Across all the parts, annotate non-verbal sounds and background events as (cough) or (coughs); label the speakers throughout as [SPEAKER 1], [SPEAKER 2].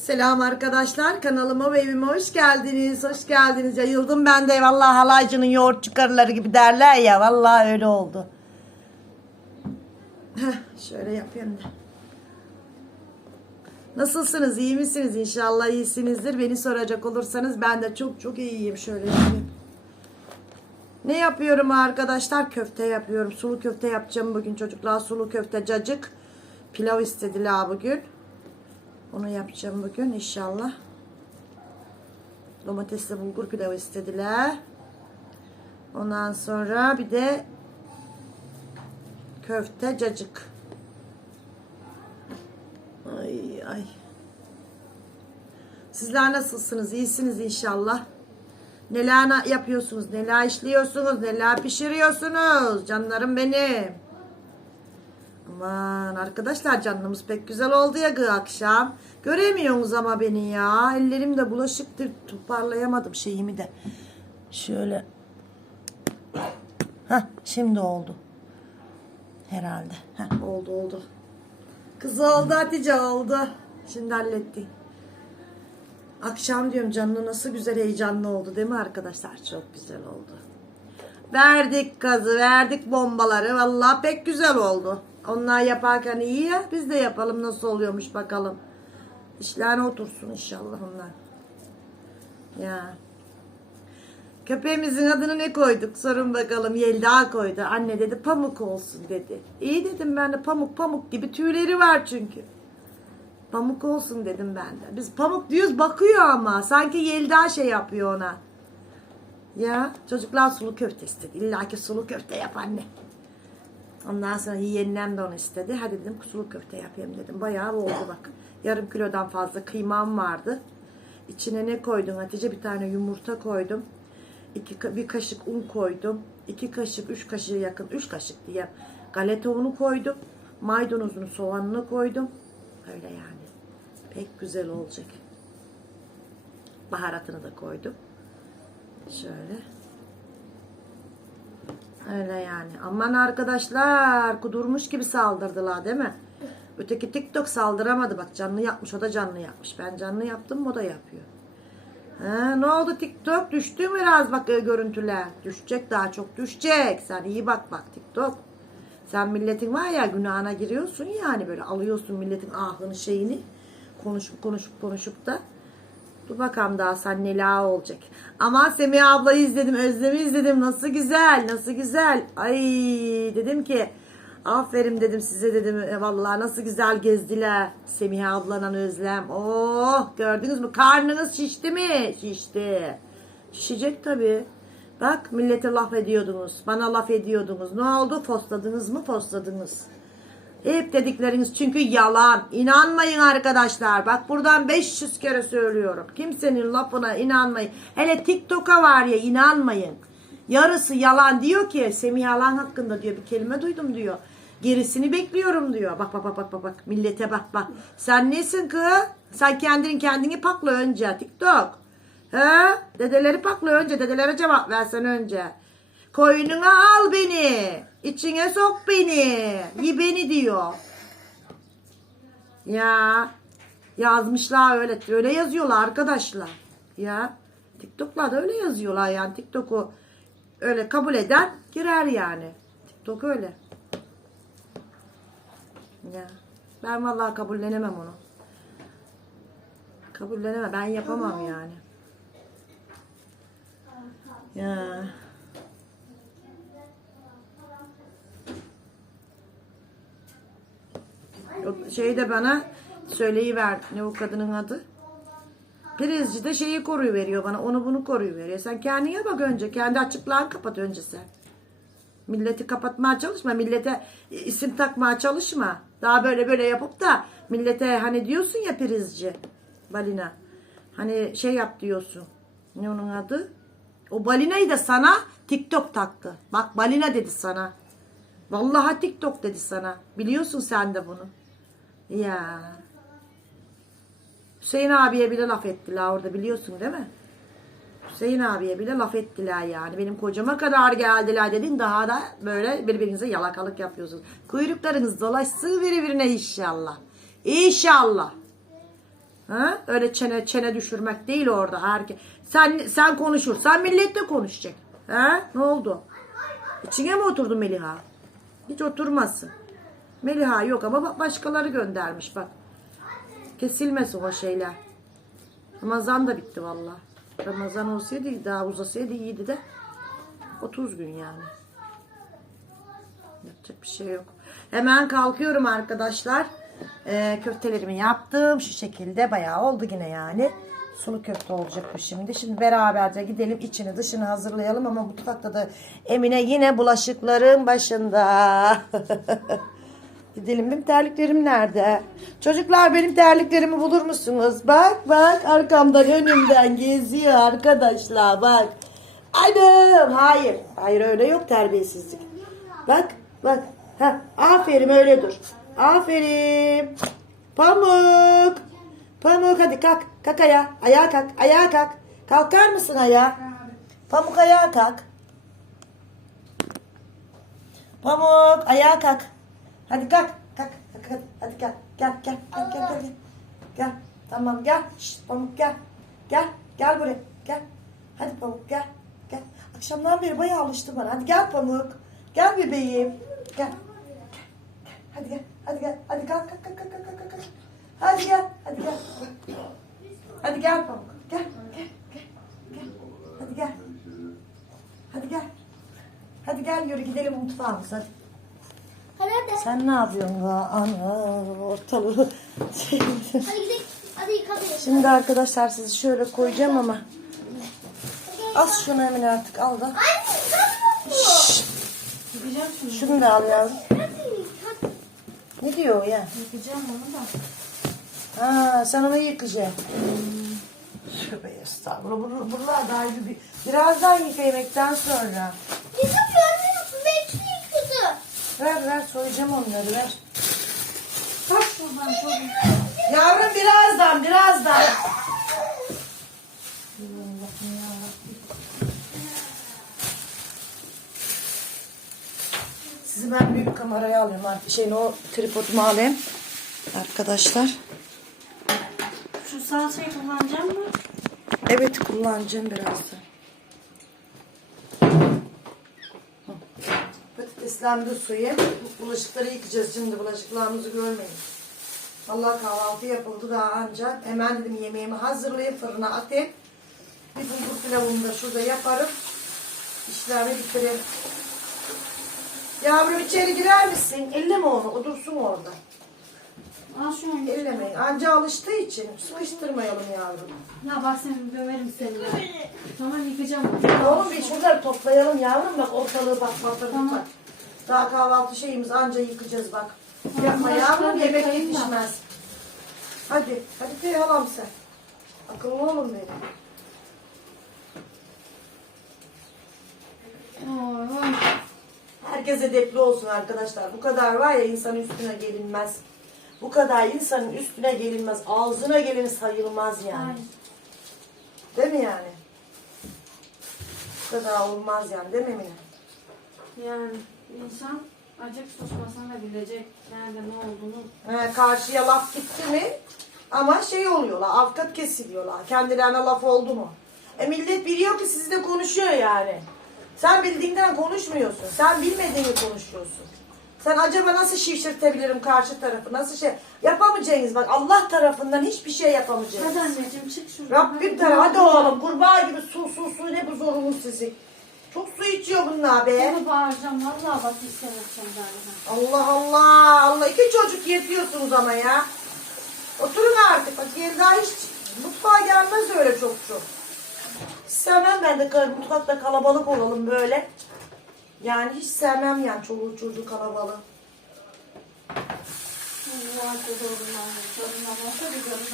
[SPEAKER 1] Selam arkadaşlar kanalıma ve evime hoş geldiniz. Hoş geldiniz. Yayıldım ben de vallahi halaycının yoğurt çıkarıları gibi derler ya. Vallahi öyle oldu. Heh, şöyle yapayım da. Nasılsınız? iyi misiniz? İnşallah iyisinizdir. Beni soracak olursanız ben de çok çok iyiyim. Şöyle yapayım. Ne yapıyorum arkadaşlar? Köfte yapıyorum. Sulu köfte yapacağım bugün çocuklar. Sulu köfte cacık. Pilav istediler bugün. Onu yapacağım bugün inşallah. Domatesli bulgur pilavı istediler. Ondan sonra bir de köfte cacık. Ay ay. Sizler nasılsınız? İyisiniz inşallah. Neler yapıyorsunuz? Neler işliyorsunuz? Neler pişiriyorsunuz? Canlarım benim. Aman arkadaşlar canımız pek güzel oldu ya gı akşam. Göremiyorsunuz ama beni ya. Ellerim de bulaşıktır. Toparlayamadım şeyimi de. Şöyle. Heh, şimdi oldu. Herhalde. Heh, oldu oldu. Kız oldu Hatice oldu. Şimdi hallettik. Akşam diyorum canlı nasıl güzel heyecanlı oldu değil mi arkadaşlar? Çok güzel oldu. Verdik gazı, verdik bombaları. Vallahi pek güzel oldu. Onlar yaparken iyi ya. Biz de yapalım nasıl oluyormuş bakalım. İşlerine otursun inşallah onlar. Ya. Köpeğimizin adını ne koyduk? Sorun bakalım. Yelda koydu. Anne dedi pamuk olsun dedi. İyi dedim ben de pamuk pamuk gibi tüyleri var çünkü. Pamuk olsun dedim ben de. Biz pamuk diyoruz bakıyor ama. Sanki Yelda şey yapıyor ona. Ya çocuklar sulu köfte istedi. İlla ki sulu köfte yap anne. Ondan sonra yeğenim de onu istedi. Hadi dedim sulu köfte yapayım dedim. Bayağı oldu bak. Yarım kilodan fazla kıymam vardı. İçine ne koydum Hatice? Bir tane yumurta koydum. İki, bir kaşık un koydum. iki kaşık, üç kaşığı yakın, üç kaşık diye galeta unu koydum. Maydanozunu, soğanını koydum. Öyle yani. Pek güzel olacak. Baharatını da koydum. Şöyle. Öyle yani. Aman arkadaşlar kudurmuş gibi saldırdılar değil mi? Öteki TikTok saldıramadı bak canlı yapmış o da canlı yapmış. Ben canlı yaptım o da yapıyor. Ha, ne oldu TikTok? Düştü mü biraz bak e, görüntüler? Düşecek daha çok düşecek. Sen iyi bak bak TikTok. Sen milletin var ya günahına giriyorsun yani böyle alıyorsun milletin ahını şeyini. Konuşup konuşup konuşup da. Dur bakalım daha sen neler olacak. Ama Semih ablayı izledim, Özlem'i izledim. Nasıl güzel, nasıl güzel. Ay dedim ki aferin dedim size dedim. E, vallahi nasıl güzel gezdiler. Semih ablanın Özlem. Oh gördünüz mü? Karnınız şişti mi? Şişti. Şişecek tabii. Bak millete laf ediyordunuz. Bana laf ediyordunuz. Ne oldu? Fosladınız mı? Fosladınız. Hep dedikleriniz çünkü yalan. İnanmayın arkadaşlar. Bak buradan 500 kere söylüyorum. Kimsenin lafına inanmayın. Hele TikTok'a var ya inanmayın. Yarısı yalan diyor ki Semih Yalan hakkında diyor bir kelime duydum diyor. Gerisini bekliyorum diyor. Bak bak bak bak bak. Millete bak bak. Sen nesin kız? Sen kendini kendini pakla önce TikTok. He? Dedeleri pakla önce. Dedelere cevap versen önce. Koynuna al beni. İçine sok beni. Yi beni diyor. Ya yazmışlar öyle. Öyle yazıyorlar arkadaşlar. Ya TikTok'larda öyle yazıyorlar yani. TikTok'u öyle kabul eden girer yani. TikTok öyle. Ya ben vallahi kabullenemem onu. Kabullenemem. Ben yapamam yani. Ya. O şey de bana söyleyiver ne o kadının adı. Prizci de şeyi koruyu veriyor bana. Onu bunu koruyu veriyor. Sen kendine bak önce. Kendi açıklığını kapat önce sen. Milleti kapatmaya çalışma. Millete isim takmaya çalışma. Daha böyle böyle yapıp da millete hani diyorsun ya prizci. Balina. Hani şey yap diyorsun. Ne onun adı? O balinayı da sana TikTok taktı. Bak balina dedi sana. Vallahi TikTok dedi sana. Biliyorsun sen de bunu. Ya. Hüseyin abiye bile laf ettiler orada biliyorsun değil mi? Hüseyin abiye bile laf ettiler yani. Benim kocama kadar geldiler dedin daha da böyle birbirinize yalakalık yapıyorsunuz. Kuyruklarınız dolaşsın birbirine inşallah. İnşallah. Ha? Öyle çene çene düşürmek değil orada herkes. Sen sen konuşursan millet de konuşacak. Ha? Ne oldu? İçine mi oturdu Meliha? Hiç oturmasın. Meliha yok ama başkaları göndermiş bak. Kesilmesin o şeyler. Ramazan da bitti valla. Ramazan olsaydı daha uzasaydı iyiydi de. 30 gün yani. Yapacak bir şey yok. Hemen kalkıyorum arkadaşlar. Ee, köftelerimi yaptım. Şu şekilde bayağı oldu yine yani. Sulu köfte olacak bu şimdi. Şimdi beraberce gidelim içini dışını hazırlayalım ama mutfakta da Emine yine bulaşıkların başında. (laughs) gidelim benim terliklerim nerede? Çocuklar benim terliklerimi bulur musunuz? Bak bak arkamdan önümden geziyor arkadaşlar bak. Anam hayır. Hayır öyle yok terbiyesizlik. Bak bak. Ha, aferin öyle dur. Aferin. Pamuk. Pamuk hadi kalk. Kalk ayağa. Ayağa kalk. Ayağa kalk. Kalkar mısın ayağa? Pamuk ayağa kalk. Pamuk ayağa kalk. Hadi kalk. Kalk. Hadi, hadi gel. Gel gel. Gel gel gel. Gel. Tamam gel. Şşt, pamuk gel. Gel. Gel buraya. Gel. Hadi pamuk gel. Gel. Akşamdan beri bayağı alıştı bana. Hadi gel pamuk. Gel bebeğim. Gel. Hadi gel. Hadi gel. Hadi kalk kalk kalk kalk kalk. kalk. Hadi gel. Hadi gel. Hadi gel pamuk. Gel. Gel. Gel. Gel. Hadi gel. Hadi gel. Hadi gel yürü gidelim mutfağımıza. Hadi.
[SPEAKER 2] Hadi hadi.
[SPEAKER 1] Sen ne yapıyorsun? Ana ortalığı. (laughs) şey-
[SPEAKER 2] Hadi gidelim. Hadi yıkatayım.
[SPEAKER 1] Şimdi arkadaşlar sizi şöyle koyacağım ama. Az şunu hemen artık al da.
[SPEAKER 2] Anne
[SPEAKER 3] şunu.
[SPEAKER 1] Da al yavrum. Ne diyor o ya?
[SPEAKER 3] Yıkayacağım onu da.
[SPEAKER 1] Ha sen onu yıkacaksın. Tövbe estağfurullah. Bur- Buralar daha iyi bir... Birazdan yıka yemekten sonra.
[SPEAKER 2] Yıkamıyor anne. Su hepsini yıkadı.
[SPEAKER 1] Ver ver soyacağım onları ver.
[SPEAKER 3] Kalk şuradan şuradan.
[SPEAKER 1] Yavrum birazdan birazdan. Sizi ben büyük kameraya artık. Şeyin o tripodumu alayım. Arkadaşlar.
[SPEAKER 3] Şu salçayı kullanacağım mı?
[SPEAKER 1] Evet kullanacağım birazdan. Hı. Soyayım. Bu Bulaşıkları yıkayacağız şimdi. Bulaşıklarımızı görmeyin. Allah kahvaltı yapıldı daha ancak. Hemen dedim yemeğimi hazırlayayım fırına atayım. Bir bulgur pilavımı da şurada yaparım. İşlerimi bitireyim. Yavrum içeri girer misin? Elleme onu. O dursun orada. Ellemeyin. Anca alıştığı için sıkıştırmayalım yavrum.
[SPEAKER 3] Ya bak seni döverim seni. Tamam yıkayacağım.
[SPEAKER 1] Oğlum bir şuraları toplayalım yavrum bak ortalığı bak batırdık
[SPEAKER 3] Tamam.
[SPEAKER 1] Daha kahvaltı şeyimiz anca yıkacağız bak. Yapma yavrum yemek yetişmez. Hadi hadi de halam sen. Akıllı olun benim. Herkes edepli olsun arkadaşlar. Bu kadar var ya insanın üstüne gelinmez. Bu kadar insanın üstüne gelinmez. Ağzına gelin sayılmaz yani. Değil mi yani? Bu kadar olmaz yani değil mi Emine?
[SPEAKER 3] Yani insan acık susmasını da bilecek. Nerede ne olduğunu.
[SPEAKER 1] He, karşıya laf gitti mi ama şey oluyorlar, avukat kesiliyorlar. Kendilerine laf oldu mu? E millet biliyor ki sizle konuşuyor yani. Sen bildiğinden konuşmuyorsun. Sen bilmediğini konuşuyorsun. Sen acaba nasıl şişirtebilirim karşı tarafı? Nasıl şey? Yapamayacağınız bak Allah tarafından hiçbir şey yapamayacağız.
[SPEAKER 3] Hadi anneciğim çık şuradan.
[SPEAKER 1] Rabbim tarafı hadi oğlum kurbağa gibi su su su ne bu zorunuz sizi. Çok su içiyor bunlar be.
[SPEAKER 3] Bunu bağıracağım. Vallahi bak istemeyeceğim galiba.
[SPEAKER 1] Allah Allah Allah iki çocuk yetiyorsunuz ama ya. Oturun artık bak Yelda hiç mutfağa gelmez öyle çok çok. Sevmem ben de kal- mutfakta kalabalık olalım böyle. Yani hiç sevmem yani çoluğu çocuğu kalabalık.
[SPEAKER 3] Allah korusun. Canına olsa bir görün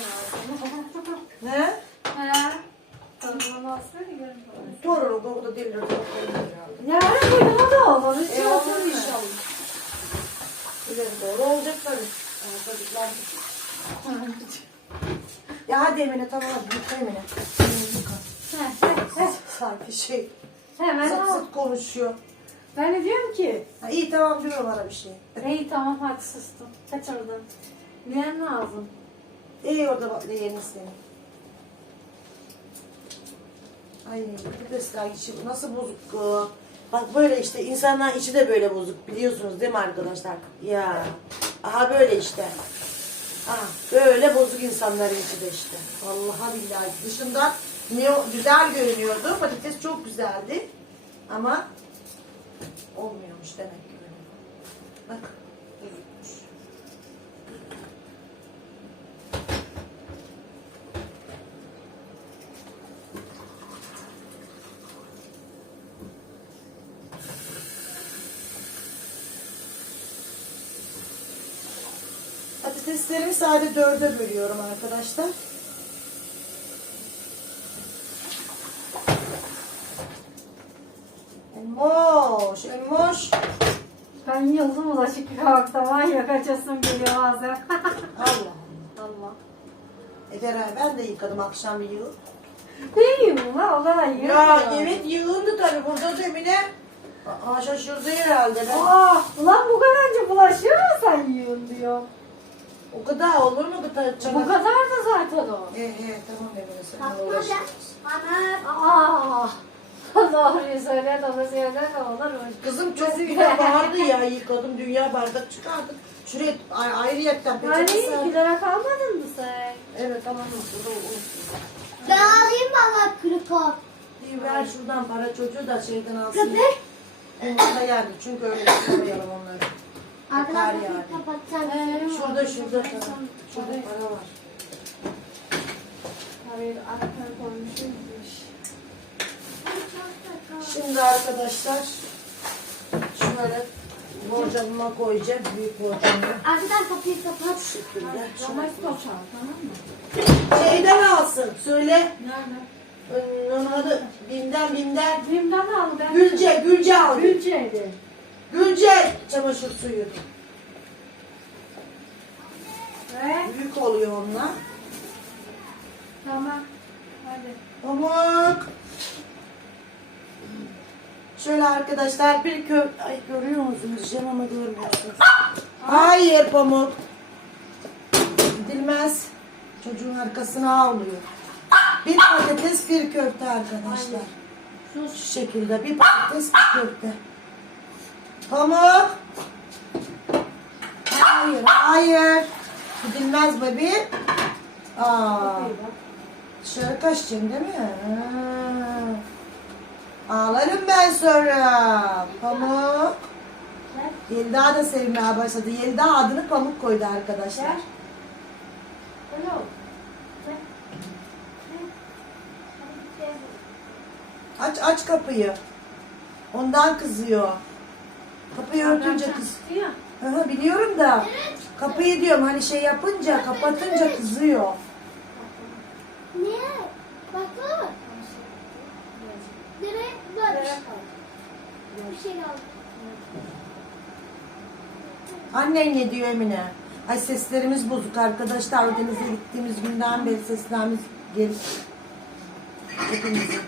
[SPEAKER 1] Ne?
[SPEAKER 3] He?
[SPEAKER 1] Torunu doğdu delirir.
[SPEAKER 3] Ya burada da olur. Hiç
[SPEAKER 1] E,
[SPEAKER 3] olsun inşallah.
[SPEAKER 1] İleri doğru olacak tabii. Yani çocuklar (laughs) Ya hadi Emine tamam hadi yıka Emine.
[SPEAKER 3] He, he, he.
[SPEAKER 1] Sanki şey
[SPEAKER 3] Hemen al.
[SPEAKER 1] zıt konuşuyor.
[SPEAKER 3] Ben de diyorum ki.
[SPEAKER 1] Ha, iyi tamam diyor bana bir şey.
[SPEAKER 3] İyi tamam hadi sustum. Kaçırdın. Bilen lazım.
[SPEAKER 1] İyi orada bak yeğenin seni. Ay patatesler içi nasıl bozuk kız. Bak böyle işte insanlar içi de böyle bozuk biliyorsunuz değil mi arkadaşlar? Ya. Aha böyle işte. Aha böyle bozuk insanların içi de işte. Vallahi billahi dışından ne güzel görünüyordu. Patates çok güzeldi. Ama olmuyormuş demek ki. Bak. Sadece dörde bölüyorum arkadaşlar. Emoş, emoş.
[SPEAKER 3] Ben yıldım bulaşık yıkamakta var ya kaçasım geliyor bazen. (laughs)
[SPEAKER 1] Allah.
[SPEAKER 3] Allah.
[SPEAKER 1] E beraber de yıkadım akşam bir yığın.
[SPEAKER 3] Değil mi lan? O kadar.
[SPEAKER 1] Ya evet yığındı tabii burada da Emine. Aa, şaşırdı herhalde ben.
[SPEAKER 3] Aa, ulan bu kadarca bulaşıyor mu sen yiyorsun diyor.
[SPEAKER 1] O kadar olur mu bu kadar
[SPEAKER 3] Bu
[SPEAKER 1] çanak?
[SPEAKER 3] kadar da zaten o.
[SPEAKER 1] He he tamam Emine sen
[SPEAKER 2] Tatlı
[SPEAKER 1] uğraşıyorsun.
[SPEAKER 2] Ana.
[SPEAKER 3] Aa, doğruyu söyle onu söyle de olur mu?
[SPEAKER 1] Kızım çok güzel vardı ya yıkadım dünya bardak çıkardık. Şuraya ay- ayrıyetten peçete serdim.
[SPEAKER 3] gidere kalmadın mı sen?
[SPEAKER 1] Evet tamam burada olsun.
[SPEAKER 2] Ben alayım ol.
[SPEAKER 1] İyi ver şuradan para çocuğu da şeyden alsın.
[SPEAKER 2] Köpek.
[SPEAKER 1] Onları da yerdi çünkü öyle tutamayalım onları.
[SPEAKER 2] Arkadan kapatacağım.
[SPEAKER 3] Ee,
[SPEAKER 1] Şurada şurada para. Şurada para var.
[SPEAKER 3] Hayır, arkaya koymuşummuş.
[SPEAKER 1] Şimdi arkadaşlar şöyle borcamıma koyacağım. Büyük borcamı.
[SPEAKER 2] Arkadan kapıyı kapat.
[SPEAKER 3] Camayı boşalt, tamam mı?
[SPEAKER 1] Şeyden alsın. Söyle.
[SPEAKER 3] Nerede?
[SPEAKER 1] Onun adı Bim'den Bim'den.
[SPEAKER 3] Bim'den al ben.
[SPEAKER 1] Gülce, Gülce al.
[SPEAKER 3] Gülce'ydi.
[SPEAKER 1] Gülce çamaşır suyu.
[SPEAKER 3] Ve
[SPEAKER 1] Büyük oluyor onlar.
[SPEAKER 3] tamam. Hadi.
[SPEAKER 1] Pamuk. Şöyle arkadaşlar bir kö... Ay görüyor musunuz? Cem ama görmüyorsunuz. Hayır Pamuk. Gidilmez. Çocuğun arkasına ağlıyor. Bir patates bir köfte arkadaşlar. Şu şekilde bir patates bir köfte. Pamuk. Hayır hayır. Gidilmez bebeğim. Aa. Dışarı kaçacağım değil mi? Ha. Ağlarım ben sonra. Pamuk. Yelda da sevmeye başladı. Yelda adını Pamuk koydu arkadaşlar.
[SPEAKER 3] Gel.
[SPEAKER 1] Aç aç kapıyı. Ondan kızıyor. Kapıyı örtünce kız. Hı hı, biliyorum da. Kapıyı diyorum hani şey yapınca kapatınca kızıyor.
[SPEAKER 2] Niye? Bak Nereye? Bak. Bir şey aldım.
[SPEAKER 1] Annen ne diyor Emine? Ay seslerimiz bozuk arkadaşlar. Denize gittiğimiz günden beri seslerimiz geri. Hepimizin.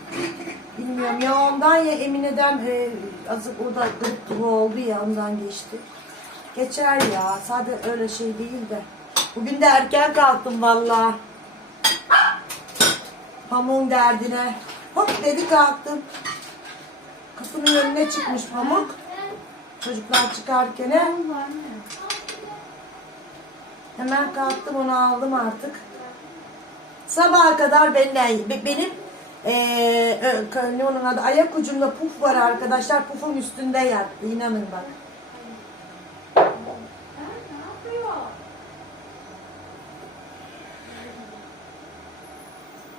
[SPEAKER 1] Bilmiyorum ya ondan ya Emine'den e, azıcık o da gibi oldu ya ondan geçti. Geçer ya. Sadece öyle şey değil de. Bugün de erken kalktım valla. Pamuğun derdine. Hop dedi kalktım. Kapının önüne çıkmış pamuk. Çocuklar çıkarken. Hemen kalktım onu aldım artık. Sabaha kadar benimle be- benim eee ö- ne adı ayak ucumda puf var arkadaşlar. Pufun üstünde yattı inanın bak.
[SPEAKER 3] Ha, ne yapıyor?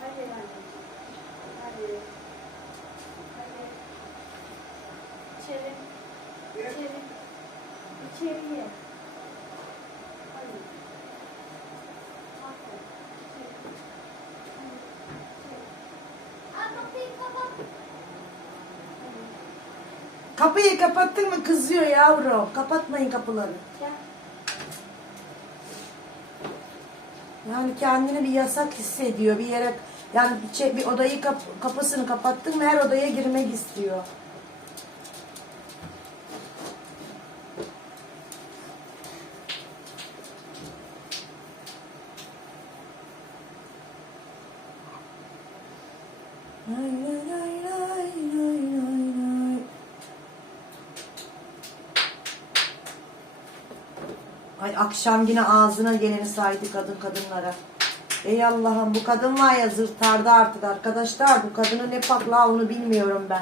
[SPEAKER 3] Hadi anneciğim. Hadi. Hadi. İçeri. İçeri. İçeriye. Hadi. Aferin. İçeri. Hadi.
[SPEAKER 2] Aa, kapıyı kapat.
[SPEAKER 1] Kapıyı kapattın mı kızıyor yavrum. Kapatmayın kapıları.
[SPEAKER 3] Gel.
[SPEAKER 1] Yani kendini bir yasak hissediyor bir yere. Yani bir, bir odayı kap- kapısını kapattın mı her odaya girmek istiyor. Akşam yine ağzına geleni saydı kadın kadınlara. Ey Allah'ım bu kadın var ya zırtardı artık arkadaşlar. Bu kadının ne pakla onu bilmiyorum ben.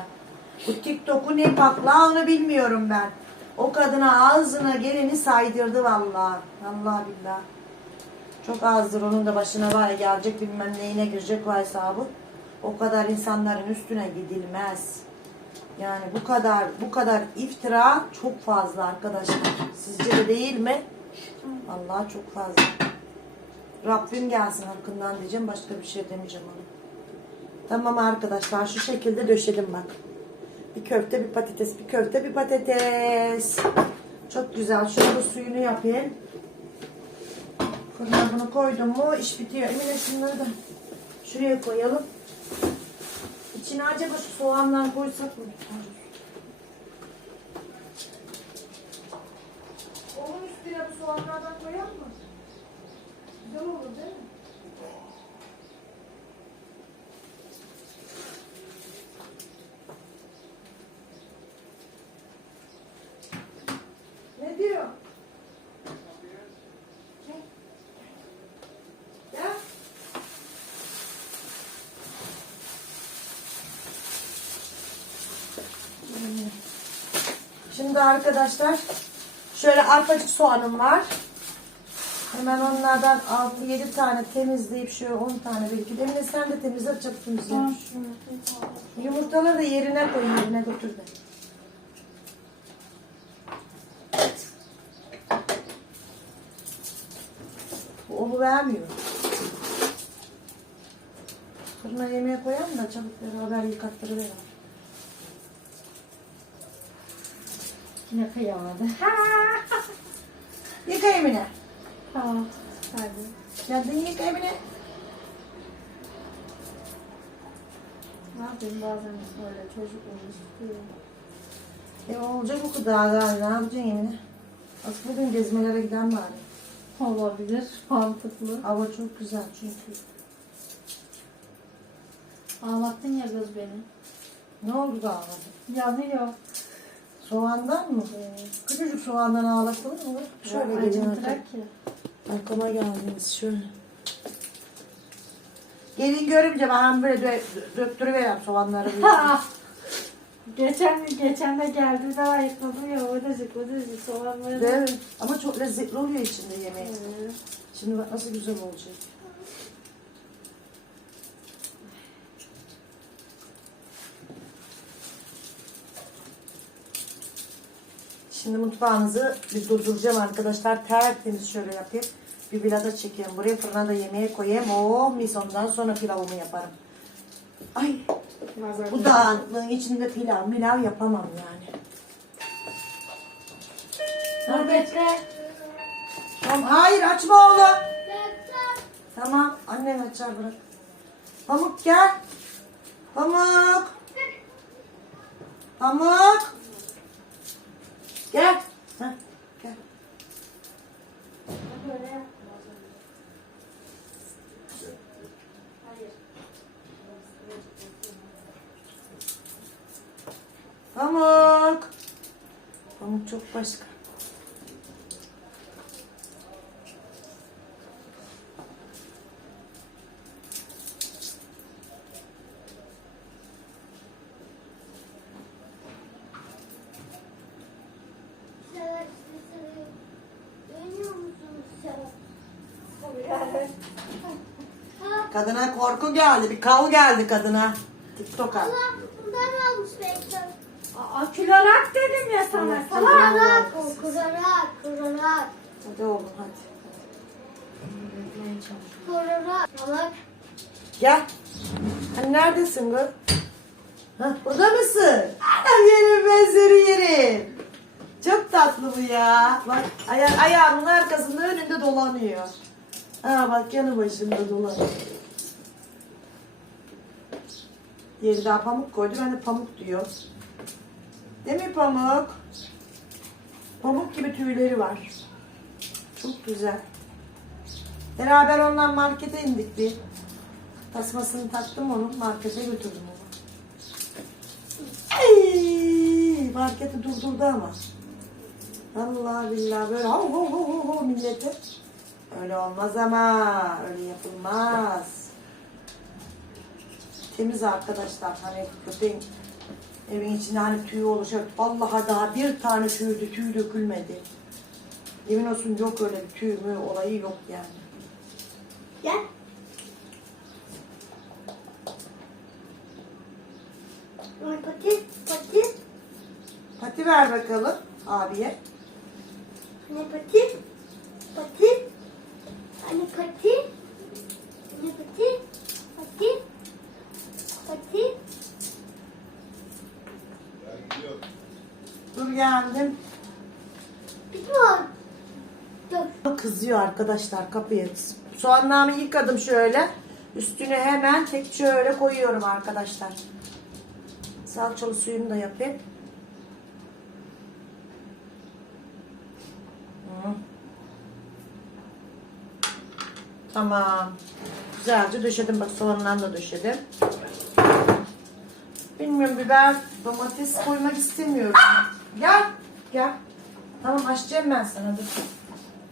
[SPEAKER 1] Bu TikTok'u ne pakla onu bilmiyorum ben. O kadına ağzına geleni saydırdı vallahi. Allah billah. Çok azdır onun da başına var gelecek bilmem neyine girecek var hesabı. O kadar insanların üstüne gidilmez. Yani bu kadar bu kadar iftira çok fazla arkadaşlar. Sizce de değil mi? Allah çok fazla. Rabbim gelsin hakkından diyeceğim. Başka bir şey demeyeceğim ona. Tamam arkadaşlar şu şekilde döşedim bak. Bir köfte bir patates bir köfte bir patates. Çok güzel. Şöyle suyunu yapayım. Fırına bunu koydum mu iş bitiyor. Emine şunları da şuraya koyalım. İçine acaba şu soğandan koysak mı? Onun üstüne bu soğanlardan koyalım mı? Güzel olur değil mi? Ne diyor? Şimdi arkadaşlar şöyle arpacık soğanım var. Hemen onlardan 6-7 tane temizleyip şöyle 10 tane belki de. Emine sen de temizle çabuk temizle. Yumurtaları da yerine koy yerine götür de. Bu onu vermiyor. Fırına yemeğe koyalım da çabuk beraber yıkattırıver.
[SPEAKER 3] Yine kıyamadı. (laughs)
[SPEAKER 1] Yıka Emine.
[SPEAKER 3] Tamam. Hadi.
[SPEAKER 1] Geldin yıka Emine.
[SPEAKER 3] Ne yapayım bazen böyle çocuk olmuş.
[SPEAKER 1] E olacak o kadar daha ne yapacaksın Emine? Aslında bugün gezmelere giden var.
[SPEAKER 3] Olabilir. (laughs) Mantıklı.
[SPEAKER 1] Hava çok güzel çünkü.
[SPEAKER 3] Ağlattın ya kız beni.
[SPEAKER 1] Ne oldu da ağladın?
[SPEAKER 3] Yanıyor.
[SPEAKER 1] Soğandan mı? Küçücük soğandan ağlatılır mı? Şöyle gelin
[SPEAKER 3] ki.
[SPEAKER 1] Arkama geldiniz şöyle. Gelin görünce ben böyle dö döktürüverem soğanları.
[SPEAKER 3] Ha! (laughs) geçen geçen de geldi de ayıkladım ya odacık odacık soğanları.
[SPEAKER 1] Değil mi? Ama çok lezzetli oluyor içinde yemek.
[SPEAKER 3] Evet.
[SPEAKER 1] Şimdi bak nasıl güzel olacak. Şimdi mutfağınızı bir durduracağım arkadaşlar. Tertemiz şöyle yapayım. Bir bilata çekeyim. Buraya fırına da yemeğe koyayım. Oh mis ondan sonra pilavımı yaparım. Ay
[SPEAKER 3] Nazar
[SPEAKER 1] bu dağınıklığın içinde pilav milav yapamam yani.
[SPEAKER 3] Dur bekle.
[SPEAKER 1] Tamam, hayır açma oğlum. Tamam annen açar bırak. Pamuk gel. Pamuk. Pamuk. Gel. Heh, gel.
[SPEAKER 3] Böyle yap. Hayır.
[SPEAKER 1] Pamuk. Pamuk çok başka.
[SPEAKER 2] Serap sizi Görüyor musunuz Serap? Ha,
[SPEAKER 1] Kadına korku geldi. Bir kal geldi kadına. TikTok'a.
[SPEAKER 2] Bundan almış belki.
[SPEAKER 3] Aa külarak dedim ya sana. Salak.
[SPEAKER 2] Kurarak, kurarak, kurarak,
[SPEAKER 1] Hadi oğlum hadi.
[SPEAKER 2] kurarak. Salak.
[SPEAKER 1] Gel. Hani neredesin kız? Hah, burada mısın? Anam yerim ben seni yerim. Çok tatlı bu ya. Bak aya ayağının arkasında önünde dolanıyor. Ha bak yanı başında dolanıyor. Diğeri daha pamuk koydu. Ben de pamuk diyor. Değil mi pamuk? Pamuk gibi tüyleri var. Çok güzel. Beraber ondan markete indik bir. Tasmasını taktım onun markete götürdüm onu. Ay, marketi durdurdu ama. Allah billah böyle ho ho ho ho milleti. Öyle olmaz ama. Öyle yapılmaz. Temiz arkadaşlar. Hani köpeğin evin içinde hani tüy olacak. Vallahi daha bir tane tüy, tüy dökülmedi. Yemin olsun yok öyle bir tüy mü olayı yok yani.
[SPEAKER 2] Gel. Pati, pati.
[SPEAKER 1] Pati ver bakalım abiye.
[SPEAKER 2] Anne pati. Pati. Anne pati. Anne pati. Pati. Pati.
[SPEAKER 1] Dur geldim.
[SPEAKER 2] Bitmiyor.
[SPEAKER 1] Kızıyor arkadaşlar kapıyı. Soğanlarımı yıkadım şöyle. Üstüne hemen tek şöyle koyuyorum arkadaşlar. Salçalı suyunu da yapayım. Tamam. Güzelce döşedim. Bak soğanlarını da döşedim. Bilmiyorum biber, domates koymak istemiyorum. Gel. Gel. Tamam açacağım ben sana dur.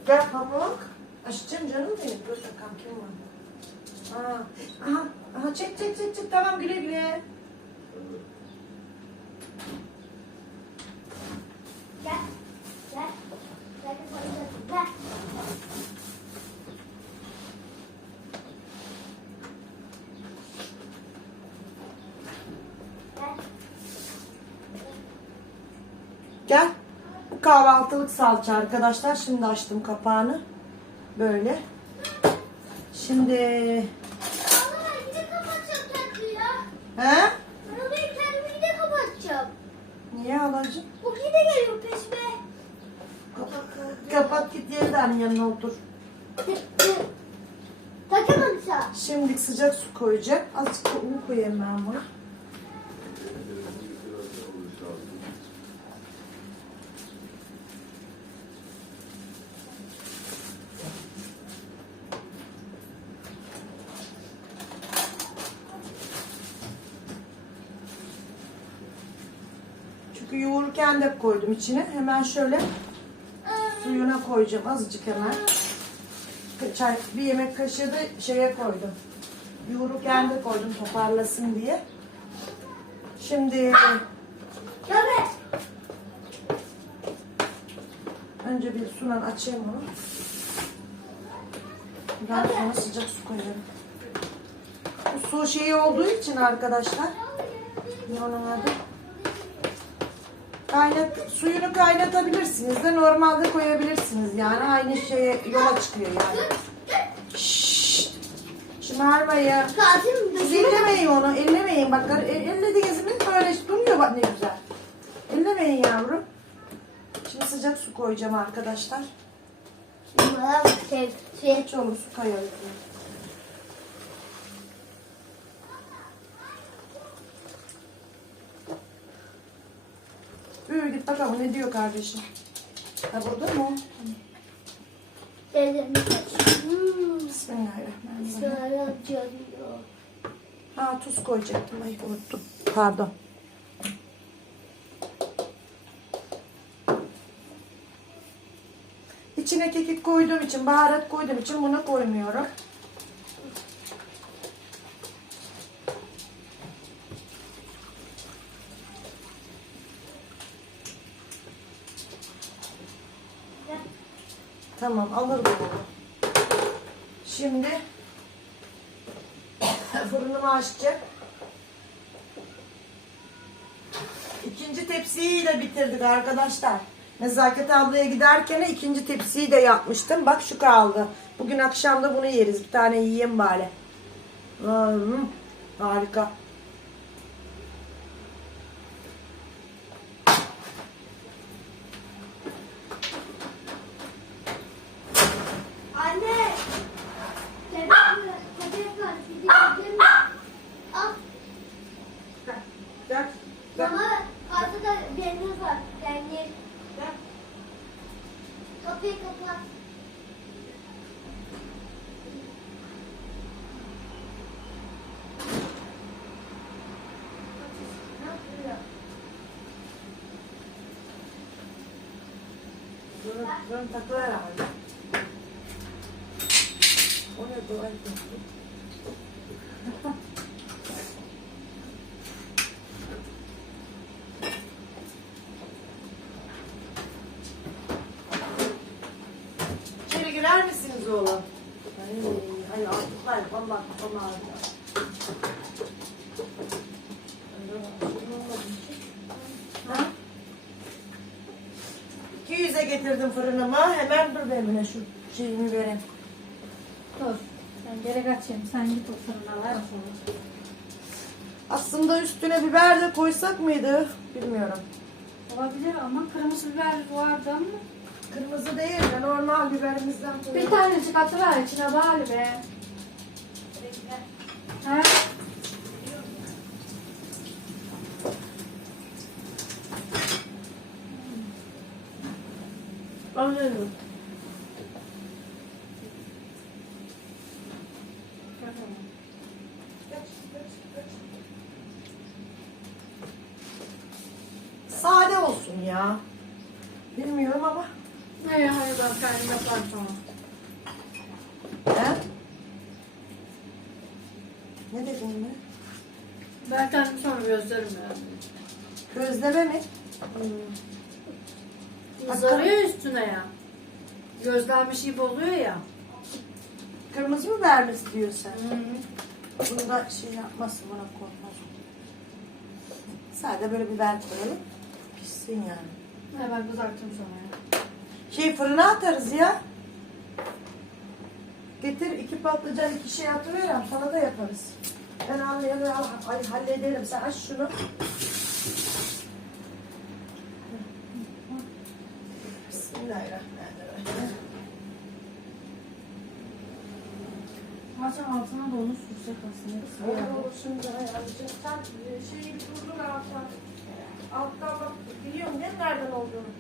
[SPEAKER 1] Gel pamuk. Açacağım canım benim. Dur bakalım kim var? Aa, aha, aha çek çek çek çek. Tamam güle güle.
[SPEAKER 2] Gel. Gel. Gel. Gel. Gel.
[SPEAKER 1] Gel. Bu kahvaltılık salça arkadaşlar. Şimdi açtım kapağını. Böyle. Şimdi he?
[SPEAKER 2] Arabayı kendimi kapatacağım.
[SPEAKER 1] Niye alacağım?
[SPEAKER 2] Bu yine geliyor peşime.
[SPEAKER 1] Kapat, kapat git yerden yanına otur.
[SPEAKER 2] Takamadım sen.
[SPEAKER 1] Şimdi sıcak su koyacağım. Azıcık un koyayım ben buna. Çünkü yoğururken de koydum içine. Hemen şöyle suyuna koyacağım azıcık hemen. Çay, bir yemek kaşığı da şeye koydum. Yoğururken de koydum toparlasın diye. Şimdi önce bir sunan açayım onu. Daha sonra sıcak su koyarım. Bu su şeyi olduğu için arkadaşlar. Ne onun adı? Kaynat, suyunu kaynatabilirsiniz de normalde koyabilirsiniz yani aynı şeye yola çıkıyor yani. Şşşt. Siz
[SPEAKER 2] mi?
[SPEAKER 1] ellemeyin onu, ellemeyin. Bak el- ellediğiniz mi böyle duruyor bak ne güzel. Ellemeyin yavrum. Şimdi sıcak su koyacağım arkadaşlar.
[SPEAKER 2] Şey, şey.
[SPEAKER 1] Hiç olur su kayar. Buyur git bakalım ne diyor kardeşim. Ha burada mı? o?
[SPEAKER 2] Dedim. Hmm.
[SPEAKER 1] Bismillahirrahmanirrahim.
[SPEAKER 2] Canıyor.
[SPEAKER 1] Ha tuz koyacaktım. Ay unuttum. Pardon. İçine kekik koyduğum için, baharat koyduğum için bunu koymuyorum. Tamam alırım bunu. Şimdi (coughs) fırınımı açacağım. İkinci tepsiyi de bitirdik arkadaşlar. Nezaket ablaya giderken ikinci tepsiyi de yapmıştım. Bak şu kaldı. Bugün akşam da bunu yeriz. Bir tane yiyeyim bari. Hmm, harika.
[SPEAKER 2] Baba artık peynir var. Peynir. Kapıyı kapat.
[SPEAKER 1] Bunu, bunu takılar abi. Onu da fırınıma. Hemen dur benimle şu şeyimi vereyim.
[SPEAKER 3] Dur. Ben geri kaçayım. Sen git o fırına.
[SPEAKER 1] Aslında üstüne biber de koysak mıydı? Bilmiyorum.
[SPEAKER 3] Olabilir ama kırmızı biber vardı ama.
[SPEAKER 1] Kırmızı değil de normal biberimizden
[SPEAKER 3] Bir
[SPEAKER 1] koyalım.
[SPEAKER 3] tanecik atıver içine bari be. Ha?
[SPEAKER 1] Anlıyorum. Sade olsun ya. Bilmiyorum ama.
[SPEAKER 3] Ne hayır ben kendim yaparım sonra.
[SPEAKER 1] He? Ne dedin mi?
[SPEAKER 3] Ben kendim sonra gözlerim ya.
[SPEAKER 1] Gözleme mi?
[SPEAKER 3] Kızarıyor üstüne ya. Gözlenmiş gibi oluyor ya.
[SPEAKER 1] Kırmızı mı vermesi diyorsun?
[SPEAKER 3] Hı.
[SPEAKER 1] Bunu da şey yapmasın bana korkmaz. Sadece böyle biber koyalım. Pişsin yani.
[SPEAKER 3] Ne ben kızarttım sonra ya.
[SPEAKER 1] Şey fırına atarız ya. Getir iki patlıcan iki şey atıverem sana da yaparız. Ben anlayalım ay hallederim sen aç şunu. Bismillahirrahmanirrahim.
[SPEAKER 3] Bazen altına da onu sürsek aslında.
[SPEAKER 1] Olur şimdi ayarlayacağım. Sen e, şeyi bir durdur alttan. Alttan bak biliyorum ne nereden olduğunu.